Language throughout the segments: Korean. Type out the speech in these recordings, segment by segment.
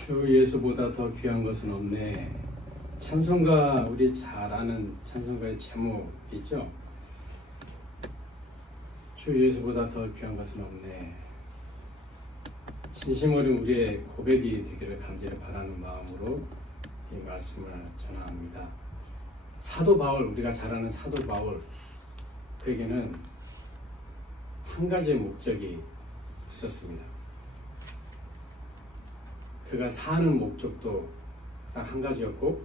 주 예수보다 더 귀한 것은 없네. 찬송가, 우리 잘 아는 찬송가의 제목 있죠? 주 예수보다 더 귀한 것은 없네. 진심 어린 우리의 고백이 되기를 간절히 바라는 마음으로 이 말씀을 전합니다. 사도 바울, 우리가 잘 아는 사도 바울, 그에게는 한 가지의 목적이 있었습니다. 그가 사는 목적도 딱 한 가지였고,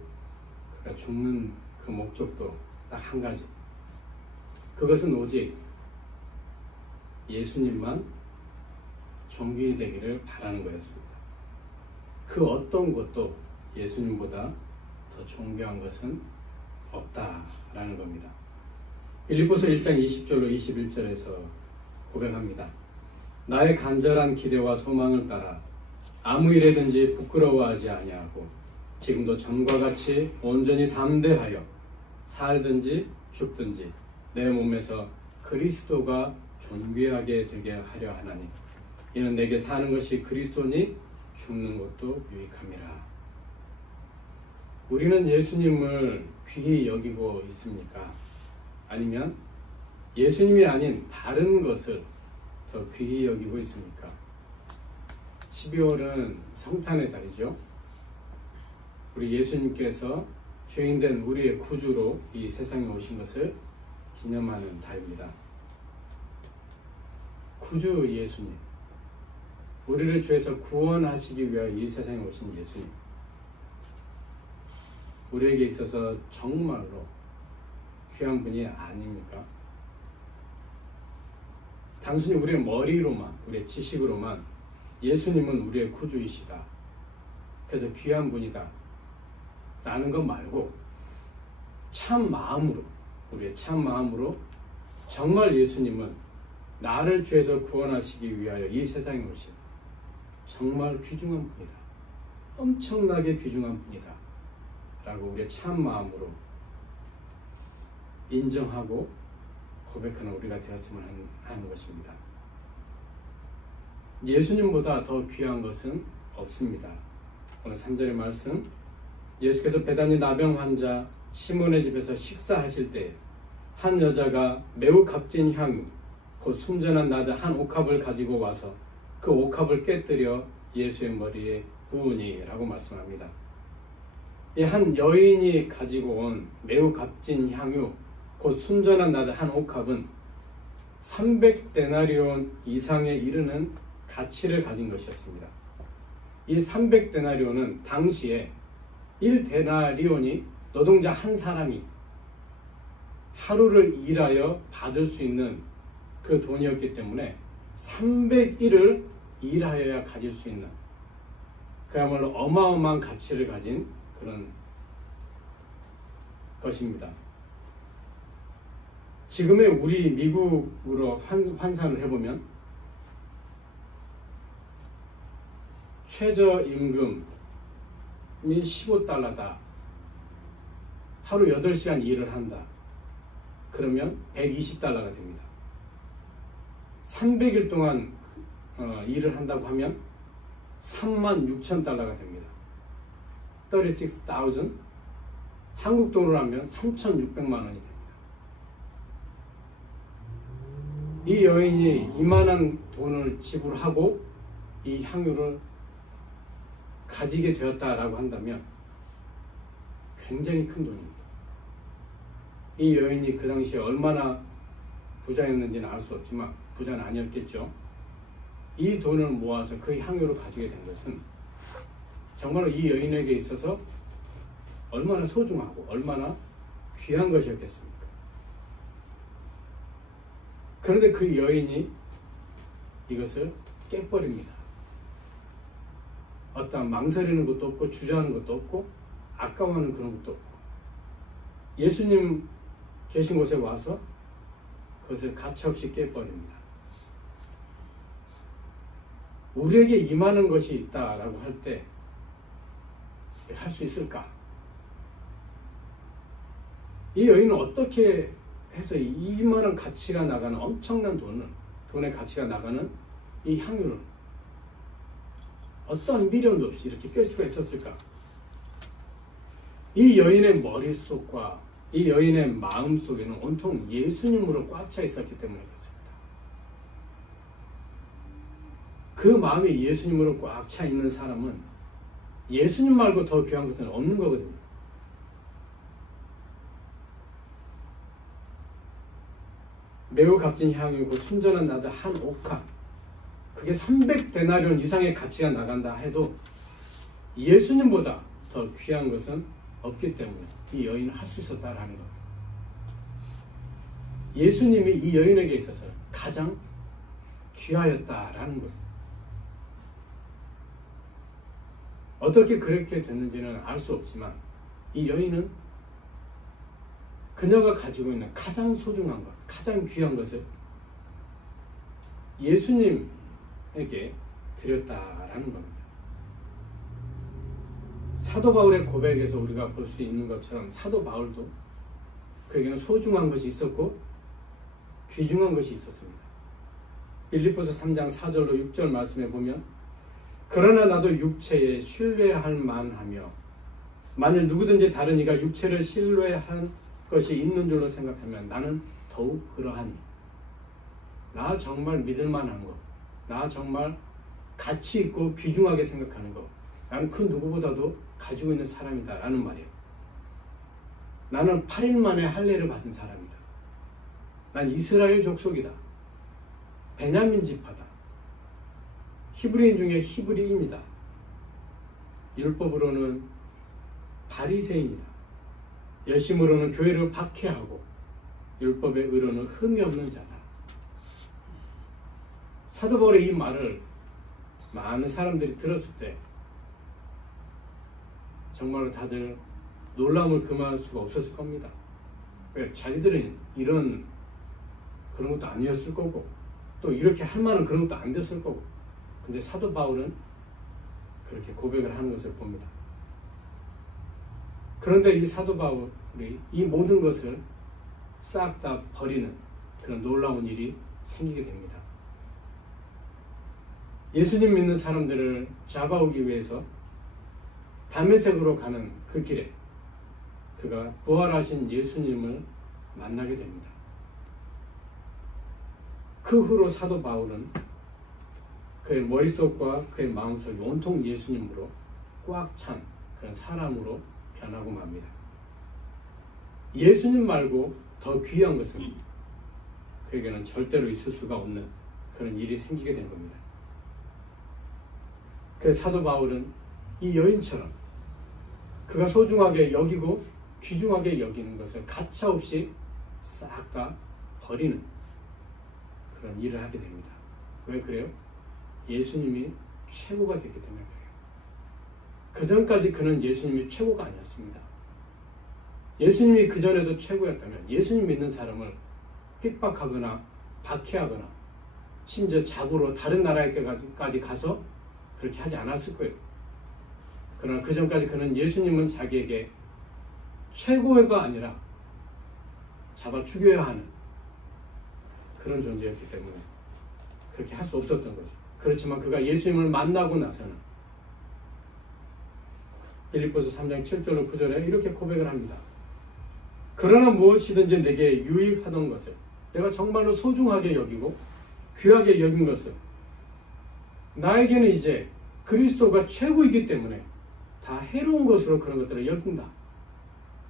그가 죽는 그 목적도 딱 한 가지. 그것은 오직 예수님만 존귀히 되기를 바라는 거였습니다. 그 어떤 것도 예수님보다 더 존귀한 것은 없다라는 겁니다. 빌립보서 1장 20절로 21절에서 고백합니다. 나의 간절한 기대와 소망을 따라 아무 일에든지 부끄러워하지 아니하고 지금도 전과 같이 온전히 담대하여 살든지 죽든지 내 몸에서 그리스도가 존귀하게 되게 하려 하나니 이는 내게 사는 것이 그리스도니 죽는 것도 유익함이라. 우리는 예수님을 귀히 여기고 있습니까? 아니면 예수님이 아닌 다른 것을 더 귀히 여기고 있습니까? 12월은 성탄의 달이죠. 우리 예수님께서 죄인된 우리의 구주로 이 세상에 오신 것을 기념하는 달입니다. 구주 예수님, 우리를 죄에서 구원하시기 위하여 이 세상에 오신 예수님, 우리에게 있어서 정말로 귀한 분이 아닙니까? 단순히 우리의 머리로만, 우리의 지식으로만 예수님은 우리의 구주이시다, 그래서 귀한 분이다 라는 것 말고 참 마음으로, 우리의 참 마음으로 정말 예수님은 나를 죄에서 구원하시기 위하여 이 세상에 오신 정말 귀중한 분이다, 엄청나게 귀중한 분이다 라고 우리의 참 마음으로 인정하고 고백하는 우리가 되었으면 하는 것입니다. 예수님보다 더 귀한 것은 없습니다. 오늘 3절의 말씀, 예수께서 베다니 나병 환자 시몬의 집에서 식사하실 때 한 여자가 매우 값진 향유 곧 순전한 나드 한 옥합을 가지고 와서 그 옥합을 깨뜨려 예수의 머리에 부으니 라고 말씀합니다. 이 한 여인이 가지고 온 매우 값진 향유 곧 순전한 나드 한 옥합은 300데나리온 이상에 이르는 가치를 가진 것이었습니다. 이 300데나리온은 당시에 1데나리온이 노동자 한 사람이 하루를 일하여 받을 수 있는 그 돈이었기 때문에 300일을 일하여야 가질 수 있는 그야말로 어마어마한 가치를 가진 그런 것입니다. 지금의 우리 미국으로 환산을 해보면 최저임금이 15달러다. 하루 8시간 일을 한다. 그러면 120달러가 됩니다. 300일 동안 일을 한다고 하면 36,000달러가 됩니다. 36,000 한국 돈으로 하면 3,600만 원이 됩니다. 이 여인이 이만한 돈을 지불하고 이 향유를 가지게 되었다라고 한다면 굉장히 큰 돈입니다. 이 여인이 그 당시에 얼마나 부자였는지는 알 수 없지만 부자는 아니었겠죠. 이 돈을 모아서 그 향유를 가지게 된 것은 정말로 이 여인에게 있어서 얼마나 소중하고 얼마나 귀한 것이었겠습니까? 그런데 그 여인이 이것을 깨버립니다. 어떠한 망설이는 것도 없고 주저하는 것도 없고 아까워하는 그런 것도 없고 예수님 계신 곳에 와서 그것을 가차없이 깨버립니다. 우리에게 임하는 것이 있다라고 할 때 할 수 있을까? 이 여인은 어떻게 해서 이만한 가치가 나가는 엄청난 돈의 가치가 나가는 이 향유를 어떠한 미련도 없이 이렇게 깰 수가 있었을까? 이 여인의 머릿속과 이 여인의 마음속에는 온통 예수님으로 꽉 차 있었기 때문에 그렇습니다. 그 마음이 예수님으로 꽉 차 있는 사람은 예수님 말고 더 귀한 것은 없는 거거든요. 매우 값진 향유고 순전한 나드 한 옥합, 그게 300데나리온 이상의 가치가 나간다 해도 예수님보다 더 귀한 것은 없기 때문에 이 여인은 할 수 있었다라는 겁니다. 예수님이 이 여인에게 있어서 가장 귀하였다라는 거예요. 어떻게 그렇게 됐는지는 알 수 없지만 이 여인은 그녀가 가지고 있는 가장 소중한 것, 가장 귀한 것을 예수님에게 드렸다라는 겁니다. 사도 바울의 고백에서 우리가 볼 수 있는 것처럼 사도 바울도 그에게는 소중한 것이 있었고 귀중한 것이 있었습니다. 빌립보서 3장 4절로 6절 말씀에 보면 그러나 나도 육체에 신뢰할 만하며 만일 누구든지 다른 이가 육체를 신뢰할 것이 있는 줄로 생각하면 나는 더욱 그러하니 나 정말 믿을 만한 것, 나 정말 가치 있고 귀중하게 생각하는 것, 나는 그 누구보다도 가지고 있는 사람이다 라는 말이에요. 나는 8일 만에 할례를 받은 사람이다. 난 이스라엘 족속이다. 베냐민 지파다. 히브리인 중에 히브리인이다. 율법으로는 바리새인이다. 열심으로는 교회를 박해하고 율법의 의로는 흠이 없는 자다. 사도 바울의 이 말을 많은 사람들이 들었을 때 정말로 다들 놀라움을 금할 수가 없었을 겁니다. 왜? 자기들은 이런 그런 것도 아니었을 거고 또 이렇게 할 만한 그런 것도 안 됐을 거고, 근데 사도 바울은 그렇게 고백을 하는 것을 봅니다. 그런데 이 사도 바울이 이 모든 것을 싹 다 버리는 그런 놀라운 일이 생기게 됩니다. 예수님 믿는 사람들을 잡아오기 위해서 다메섹으로 가는 그 길에 그가 부활하신 예수님을 만나게 됩니다. 그 후로 사도 바울은 그의 머릿속과 그의 마음속이 온통 예수님으로 꽉 찬 그런 사람으로 변하고 맙니다. 예수님 말고 더 귀한 것은 그에게는 절대로 있을 수가 없는 그런 일이 생기게 된 겁니다. 그 사도 바울은 이 여인처럼 그가 소중하게 여기고 귀중하게 여기는 것을 가차없이 싹 다 버리는 그런 일을 하게 됩니다. 왜 그래요? 예수님이 최고가 됐기 때문에 그래요. 그 전까지 그는 예수님이 최고가 아니었습니다. 예수님이 그 전에도 최고였다면 예수님 믿는 사람을 핍박하거나 박해하거나 심지어 잡으러 다른 나라에까지 가서 그렇게 하지 않았을 거예요. 그러나 그 전까지 그는 예수님은 자기에게 최고가 아니라 잡아 죽여야 하는 그런 존재였기 때문에 그렇게 할 수 없었던 거죠. 그렇지만 그가 예수님을 만나고 나서는 빌립보서 3장 7절로 9절에 이렇게 고백을 합니다. 그러나 무엇이든지 내게 유익하던 것을, 내가 정말로 소중하게 여기고 귀하게 여긴 것을, 나에게는 이제 그리스도가 최고이기 때문에 다 해로운 것으로 그런 것들을 여긴다.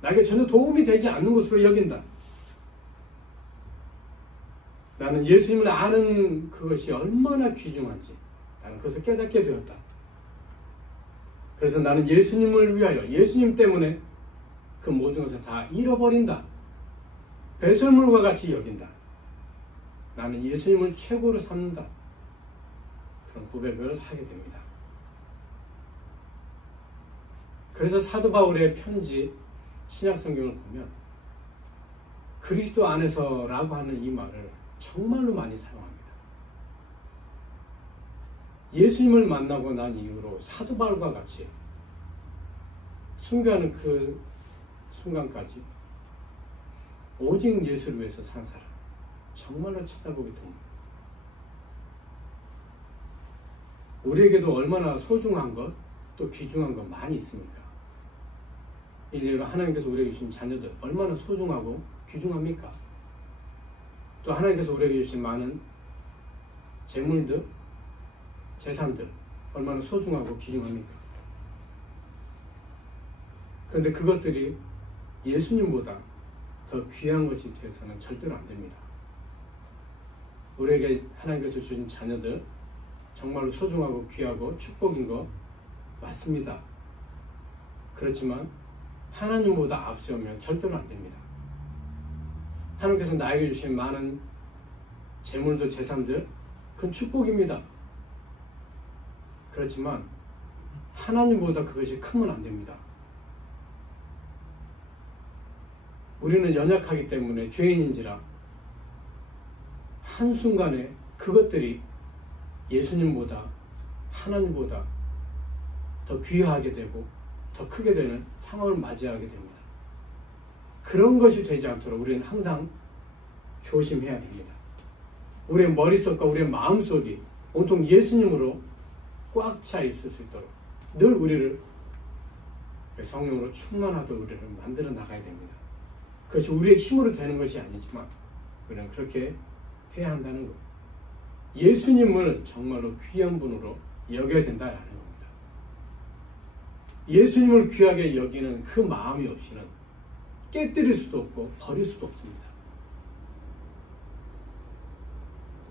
나에게 전혀 도움이 되지 않는 것으로 여긴다. 나는 예수님을 아는 그것이 얼마나 귀중한지 나는 그것을 깨닫게 되었다. 그래서 나는 예수님을 위하여, 예수님 때문에 그 모든 것을 다 잃어버린다. 배설물과 같이 여긴다. 나는 예수님을 최고로 삼는다. 그런 고백을 하게 됩니다. 그래서 사도 바울의 편지, 신약성경을 보면 그리스도 안에서라고 하는 이 말을 정말로 많이 사용합니다. 예수님을 만나고 난 이후로 사도 바울과 같이 순교하는 그 순간까지 오직 예수를 위해서 산 사람 정말로 찾아보기 드뭅니다. 우리에게도 얼마나 소중한 것, 또 귀중한 것 많이 있습니까? 일례로 하나님께서 우리에게 주신 자녀들 얼마나 소중하고 귀중합니까? 또 하나님께서 우리에게 주신 많은 재물들, 재산들 얼마나 소중하고 귀중합니까? 그런데 그것들이 예수님보다 더 귀한 것이 되어서는 절대로 안 됩니다. 우리에게 하나님께서 주신 자녀들 정말로 소중하고 귀하고 축복인 거 맞습니다. 그렇지만 하나님보다 앞세우면 절대로 안 됩니다. 하나님께서 나에게 주신 많은 재물들, 재산들 그건 축복입니다. 그렇지만 하나님보다 그것이 크면 안 됩니다. 우리는 연약하기 때문에 죄인인지라 한순간에 그것들이 예수님보다 하나님보다 더 귀하게 되고 더 크게 되는 상황을 맞이하게 됩니다. 그런 것이 되지 않도록 우리는 항상 조심해야 됩니다. 우리의 머릿속과 우리의 마음속이 온통 예수님으로 꽉 차 있을 수 있도록 늘 우리를 성령으로 충만하도록 우리를 만들어 나가야 됩니다. 그것이 우리의 힘으로 되는 것이 아니지만 우리는 그렇게 해야 한다는 것. 예수님을 정말로 귀한 분으로 여겨야 된다라는 겁니다. 예수님을 귀하게 여기는 그 마음이 없이는 깨뜨릴 수도 없고 버릴 수도 없습니다.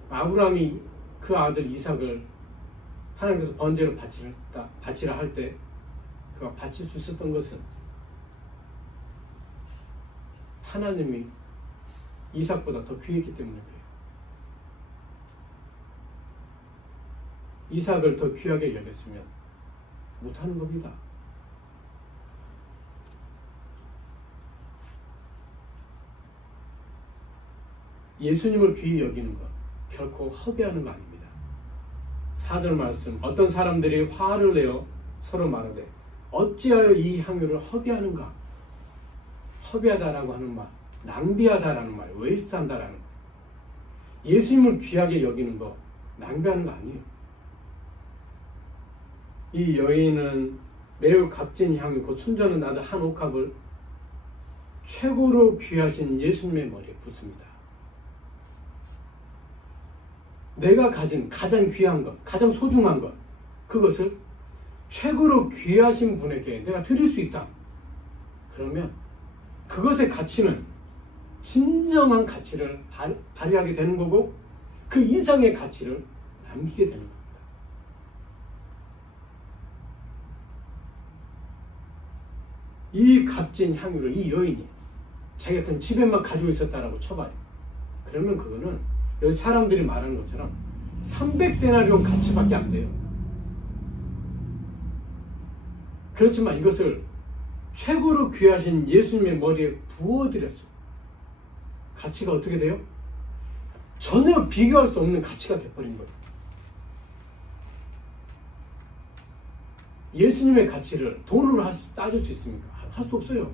아브라함이 그 아들 이삭을 하나님께서 번제로 바치라 할 때 그가 바칠 수 있었던 것은 하나님이 이삭보다 더 귀했기 때문에 그래요. 이삭을 더 귀하게 여겼으면 못하는 겁니다. 예수님을 귀히 여기는 것 결코 허비하는 거 아닙니다. 4절 말씀, 어떤 사람들이 화를 내어 서로 말하되 어찌하여 이 향유를 허비하는가? 허비하다라고 하는 말, 낭비하다라는 말, 웨이스트한다라는 말. 예수님을 귀하게 여기는 거 낭비하는 거 아니에요. 이 여인은 매우 값진 향유, 그 순전한 나드 한 옥합을 최고로 귀하신 예수님의 머리에 붓습니다. 내가 가진 가장 귀한 것, 가장 소중한 것, 그것을 최고로 귀하신 분에게 내가 드릴 수 있다. 그러면 그것의 가치는 진정한 가치를 발휘하게 되는 거고 그 이상의 가치를 남기게 되는 겁니다. 이 값진 향유를 이 여인이 자기가 그냥 집에만 가지고 있었다라고 쳐봐요. 그러면 그거는 여기 사람들이 말하는 것처럼 300데나리온 가치밖에 안 돼요. 그렇지만 이것을 최고로 귀하신 예수님의 머리에 부어드렸어요. 가치가 어떻게 돼요? 전혀 비교할 수 없는 가치가 돼버린 거예요. 예수님의 가치를 돈으로 따질 수 있습니까? 할 수 없어요.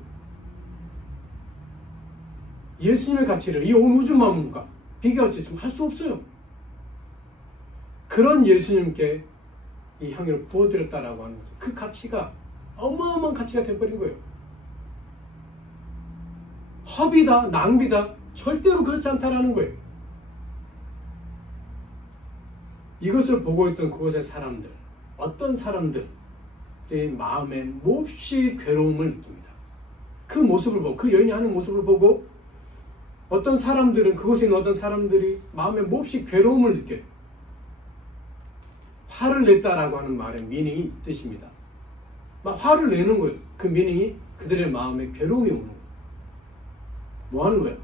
예수님의 가치를 이 온 우주 만물과 비교할 수 있으면 할 수 없어요. 그런 예수님께 이 향유를 부어드렸다라고 하는 거죠. 그 가치가 어마어마한 가치가 돼버린 거예요. 허비다, 낭비다, 절대로 그렇지 않다라는 거예요. 이것을 보고 있던 그곳의 사람들, 어떤 사람들의 마음에 몹시 괴로움을 느낍니다. 그 모습을 보고, 그 여인이 하는 모습을 보고 어떤 사람들은, 그곳에 있는 어떤 사람들이 마음에 몹시 괴로움을 느껴요. 화를 냈다라고 하는 말의 미닝이 이 뜻입니다. 막 화를 내는 거예요. 그 미닝이 그들의 마음에 괴로움이 오는 거예요. 뭐 하는 거예요?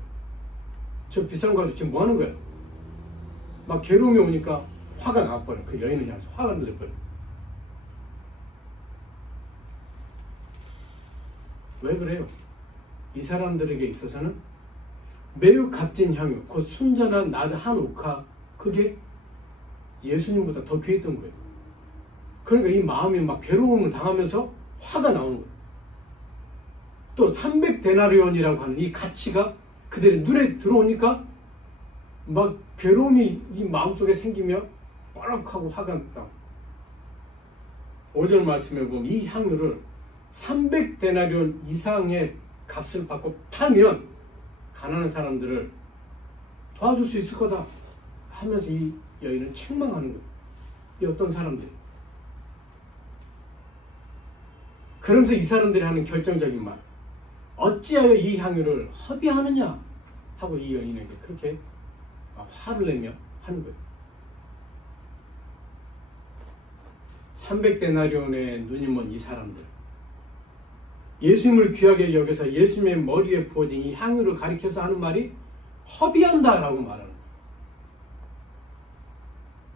저 비싼 거 가지고 지금 뭐 하는 거예요? 막 괴로움이 오니까 화가 나버려요. 그 여인을 향해서 화가 내버려요. 왜 그래요? 이 사람들에게 있어서는 매우 값진 향유, 그 순전한 나드 한 옥합, 그게 예수님보다 더 귀했던 거예요. 그러니까 이 마음이 막 괴로움을 당하면서 화가 나오는 거예요. 또 300데나리온이라고 하는 이 가치가 그들의 눈에 들어오니까 막 괴로움이 이 마음속에 생기며 뻐럭하고 화가 나고 5절 말씀에 보면 이 향유를 300데나리온 이상의 값을 받고 팔면 가난한 사람들을 도와줄 수 있을 거다 하면서 이 여인을 책망하는 거예요. 이 어떤 사람들이. 그러면서 이 사람들이 하는 결정적인 말, 어찌하여 이 향유를 허비하느냐 하고 이 여인에게 그렇게 화를 내며 하는 거예요. 300데나리온의 눈이 먼 이 사람들, 예수님을 귀하게 여겨서 예수님의 머리에 부어진 이 향유를 가리켜서 하는 말이 허비한다라고 말하는 거예요.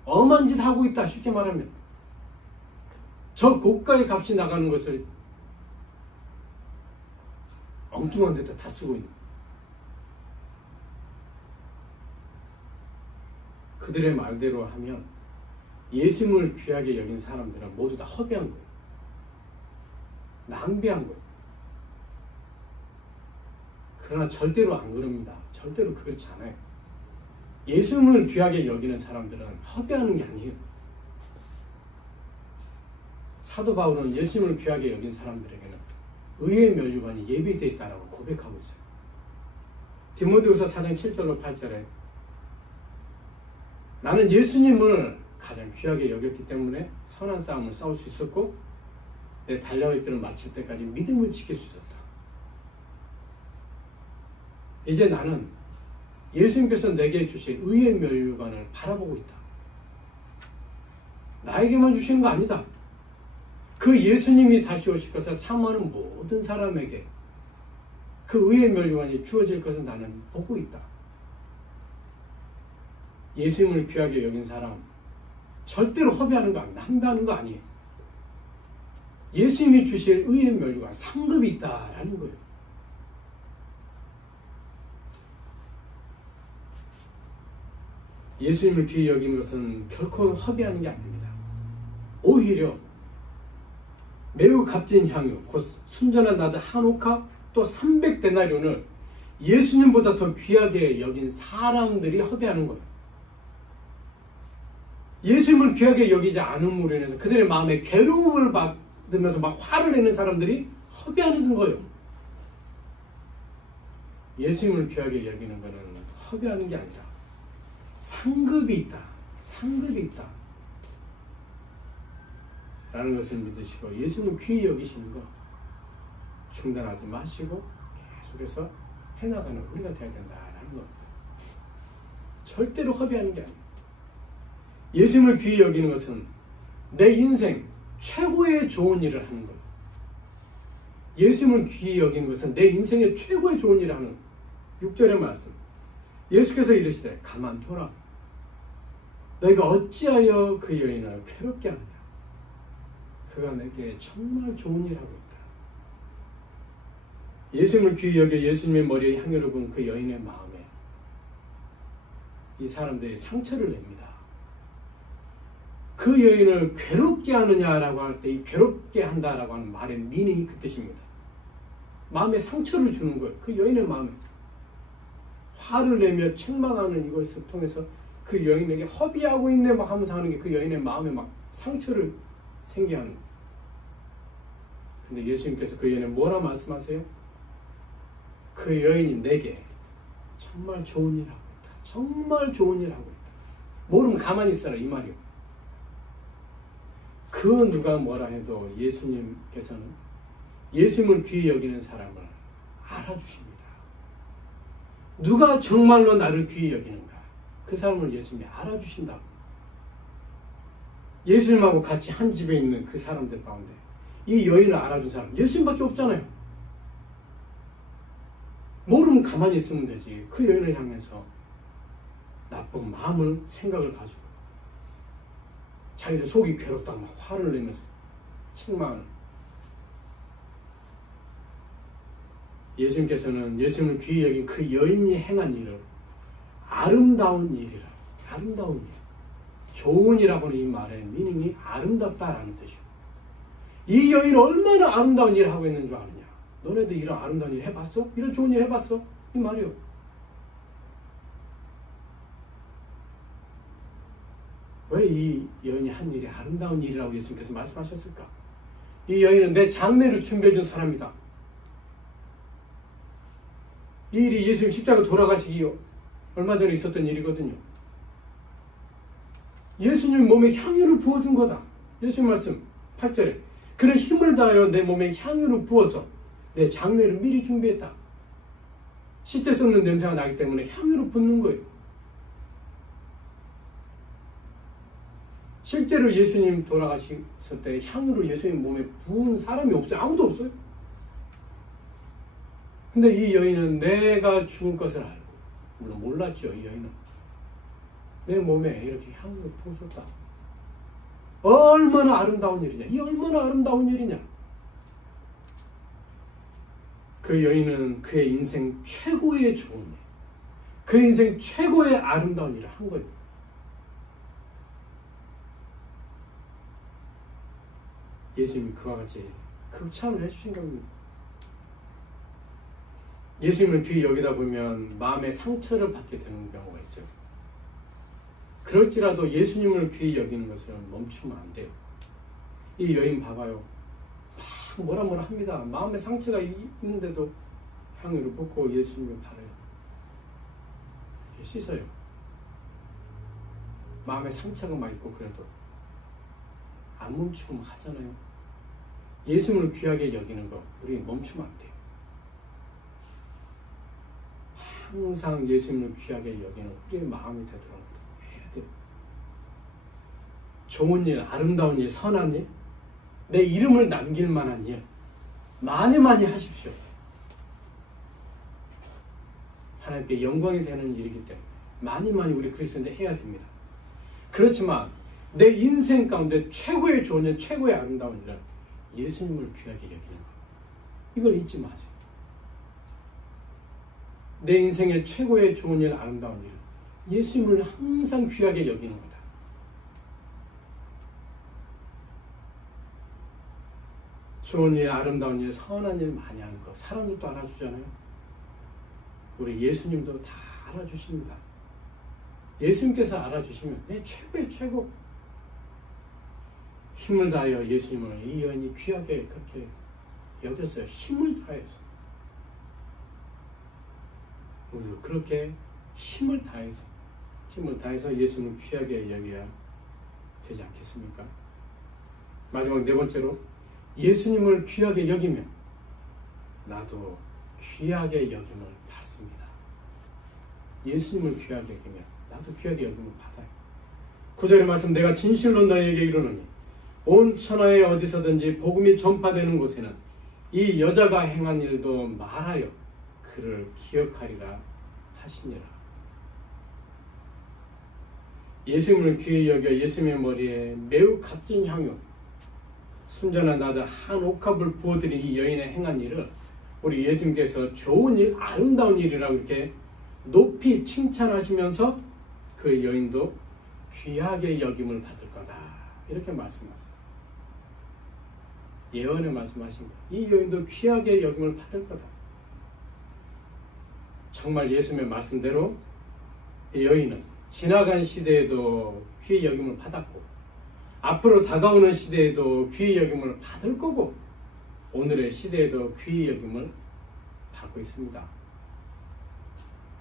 엄한 짓 하고 있다, 쉽게 말하면. 저 고가의 값이 나가는 것을 엉뚱한 데다 다 쓰고 있는 거예요. 그들의 말대로 하면 예수님을 귀하게 여긴 사람들은 모두 다 허비한 거예요. 낭비한 거예요. 그러나 절대로 안 그럽니다. 절대로 그렇지 않아요. 예수님을 귀하게 여기는 사람들은 허비하는 게 아니에요. 사도 바울은 예수님을 귀하게 여긴 사람들에게는 의의 면류관이 예비되어 있다라고 고백하고 있어요. 디모데후서 4장 7절로 8절에 나는 예수님을 가장 귀하게 여겼기 때문에 선한 싸움을 싸울 수 있었고 내 달려갈 길을 마칠 때까지 믿음을 지킬 수 있었다. 이제 나는 예수님께서 내게 주신 의의 면류관을 바라보고 있다. 나에게만 주시는 거 아니다. 그 예수님이 다시 오실 것을 사모하는 모든 사람에게 그 의의 면류관이 주어질 것을 나는 보고 있다. 예수님을 귀하게 여긴 사람 절대로 허비하는 거 아니에요. 낭비하는 거 아니에요. 예수님이 주실 의의 면류관 상급이 있다라는 거예요. 예수님을 귀히 여기는 것은 결코 허비하는 게 아닙니다. 오히려 매우 값진 향유, 곧 순전한 나드 한 옥합 또 300데나리온을 예수님보다 더 귀하게 여긴 사람들이 허비하는 거예요. 예수님을 귀하게 여기지 않음으로 인해서 그들의 마음에 괴로움을 받으면서 막 화를 내는 사람들이 허비하는 거예요. 예수님을 귀하게 여기는 것은 허비하는 게 아니라 상급이 있다. 상급이 있다. 라는 것을 믿으시고 예수님을 귀히 여기시는 거 중단하지 마시고 계속해서 해나가는 우리가 되어야 된다라는 겁니다. 절대로 허비하는 게 아니에요. 예수님을 귀히 여기는 것은 내 인생 최고의 좋은 일을 하는 거예요. 예수님을 귀히 여기는 것은 내 인생의 최고의 좋은 일을 하는 6절의 말씀. 예수께서 이르시되 가만둬라. 너희가 어찌하여 그 여인을 괴롭게 하느냐. 그가 내게 정말 좋은 일을 하고 있다. 예수님을 귀히 여겨 예수님의 머리에 향유를 부은 그 여인의 마음에 이 사람들이 상처를 냅니다. 그 여인을 괴롭게 하느냐라고 할 때 이 괴롭게 한다라고 하는 말의 미닝이 그 뜻입니다. 마음에 상처를 주는 거예요. 그 여인의 마음에 화를 내며 책망하는 이것을 통해서 그 여인에게 허비하고 있네 막 하면서 하는 게 그 여인의 마음에 막 상처를 생기게 하는 거예요. 근데 예수님께서 그 여인에 뭐라 말씀하세요? 그 여인이 내게 정말 좋은 일 하고 있다. 정말 좋은 일 하고 있다. 모르면 가만히 있어라 이 말이요. 그 누가 뭐라 해도 예수님께서는 예수님을 귀히 여기는 사람을 알아주십니다. 누가 정말로 나를 귀히 여기는가? 그 사람을 예수님이 알아주신다고. 예수님하고 같이 한 집에 있는 그 사람들 가운데 이 여인을 알아준 사람 예수님밖에 없잖아요. 모르면 가만히 있으면 되지. 그 여인을 향해서 나쁜 마음을 생각을 가지고 자기들 속이 괴롭다고 막 화를 내면서 책망하는. 예수님께서는 예수님을 귀히 여긴 그 여인이 행한 일을 아름다운 일이라. 아름다운 일. 좋은 일이라고는 이 말의 미닝이 아름답다라는 뜻이요. 이 여인은 얼마나 아름다운 일을 하고 있는 줄 아느냐. 너네들 이런 아름다운 일 해봤어? 이런 좋은 일 해봤어? 이 말이요. 왜 이 여인이 한 일이 아름다운 일이라고 예수님께서 말씀하셨을까? 이 여인은 내 장례를 준비해 준 사람이다. 이 일이 예수님 십자가 돌아가시기 얼마 전에 있었던 일이거든요. 예수님 몸에 향유를 부어준 거다. 예수님 말씀 8절에 그는 힘을 다하여 내 몸에 향유를 부어서 내 장례를 미리 준비했다. 시체 썩는 냄새가 나기 때문에 향유를 붓는 거예요. 실제로 예수님 돌아가셨을 때 향유를 예수님 몸에 부은 사람이 없어요. 아무도 없어요. 근데 이 여인은 내가 죽을 것을 알고, 물론 몰랐죠. 이 여인은 내 몸에 이렇게 향유를 부어줬다. 얼마나 아름다운 일이냐. 이 얼마나 아름다운 일이냐. 그 여인은 그의 인생 최고의 좋은 일, 그 인생 최고의 아름다운 일을 한 거예요. 예수님이 그와 같이 극찬을 해주신 겁니다. 예수님을 귀히 여기다 보면 마음의 상처를 받게 되는 경우가 있어요. 그럴지라도 예수님을 귀히 여기는 것을 멈추면 안 돼요. 이 여인 봐봐요. 막 뭐라 합니다. 마음의 상처가 있는데도 향유를 붓고 예수님을 바라요. 이렇게 씻어요. 마음의 상처가 막 있고 그래도 안 멈추고 하잖아요. 예수님을 귀하게 여기는 거 우리 멈추면 안 돼요. 항상 예수님을 귀하게 여기는 우리의 마음이 되도록 해야 돼요. 좋은 일, 아름다운 일, 선한 일, 내 이름을 남길 만한 일 많이 하십시오. 하나님께 영광이 되는 일이기 때문에 많이 우리 그리스도인들 해야 됩니다. 그렇지만 내 인생 가운데 최고의 좋은 일, 최고의 아름다운 일은 예수님을 귀하게 여기는 것. 이걸 잊지 마세요. 내 인생의 최고의 좋은 일, 아름다운 일은 예수님을 항상 귀하게 여기는 거다. 좋은 일, 아름다운 일, 선한 일 많이 하는 거 사람들도 알아주잖아요. 우리 예수님도 다 알아주십니다. 예수님께서 알아주시면 최고의 최고. 힘을 다하여 예수님을 이 여인이 귀하게 그렇게 여겼어요. 힘을 다해서. 우리도 그렇게 힘을 다해서 예수님을 귀하게 여겨야 되지 않겠습니까? 마지막 네 번째로 예수님을 귀하게 여기면 나도 귀하게 여김을 받습니다. 예수님을 귀하게 여기면 나도 귀하게 여김을 받아요. 9절의 말씀, 내가 진실로 너희에게 이르노니 온 천하에 어디서든지 복음이 전파되는 곳에는 이 여자가 행한 일도 말하여 그를 기억하리라 하시니라. 예수님을 귀히 여겨 예수님의 머리에 매우 값진 향유, 순전한 나드 한 옥합을 부어드린 이 여인의 행한 일을 우리 예수님께서 좋은 일, 아름다운 일이라고 이렇게 높이 칭찬하시면서 그 여인도 귀하게 여김을 받을 거다. 이렇게 말씀하세요. 예언에 말씀하신 거예요. 이 여인도 귀하게 여김을 받을 거다. 정말 예수님의 말씀대로 이 여인은 지나간 시대에도 귀히 여김을 받았고 앞으로 다가오는 시대에도 귀히 여김을 받을 거고 오늘의 시대에도 귀히 여김을 받고 있습니다.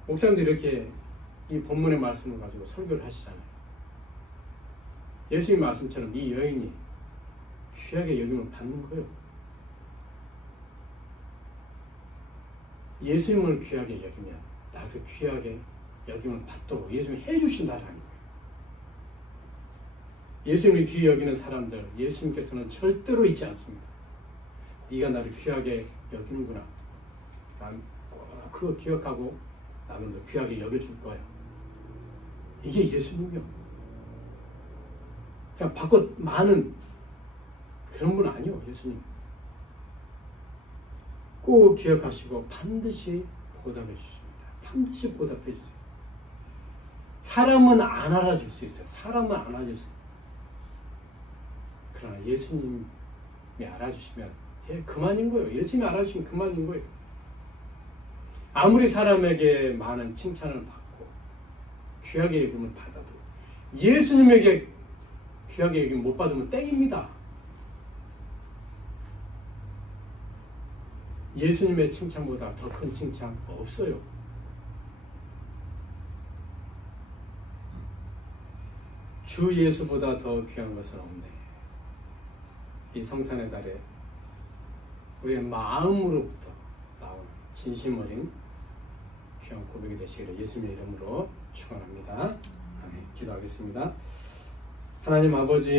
목사님도 이렇게 이 본문의 말씀을 가지고 설교를 하시잖아요. 예수님 말씀처럼 이 여인이 귀하게 여김을 받는 거예요. 예수님을 귀하게 여기면 나도 귀하게 여김을 받도록 예수님이 해주신다라는 거예요. 예수님을 귀히 여기는 사람들 예수님께서는 절대로 잊지 않습니다. 네가 나를 귀하게 여기는구나. 난 꼭 그거 기억하고 나는 너 귀하게 여겨줄 거야. 이게 예수님이요. 그냥 바꿔 많은 그런 분 아니요. 예수님. 꼭 기억하시고 반드시 보답해 주십니다. 반드시 보답해 주세요. 사람은 안 알아줄 수 있어요. 사람은 안 알아줄 수 있어요. 그러나 예수님이 알아주시면 그만인 거예요. 예수님이 알아주시면 그만인 거예요. 아무리 사람에게 많은 칭찬을 받고 귀하게 여김을 받아도 예수님에게 귀하게 여기면 못 받으면 땡입니다. 예수님의 칭찬보다 더 큰 칭찬 없어요. 주 예수보다 더 귀한 것은 없네. 이 성탄의 달에 우리의 마음으로부터 나오는 진심 어린 귀한 고백이 되시기를 예수님의 이름으로 축원합니다. 아멘. 기도하겠습니다. 하나님 아버지,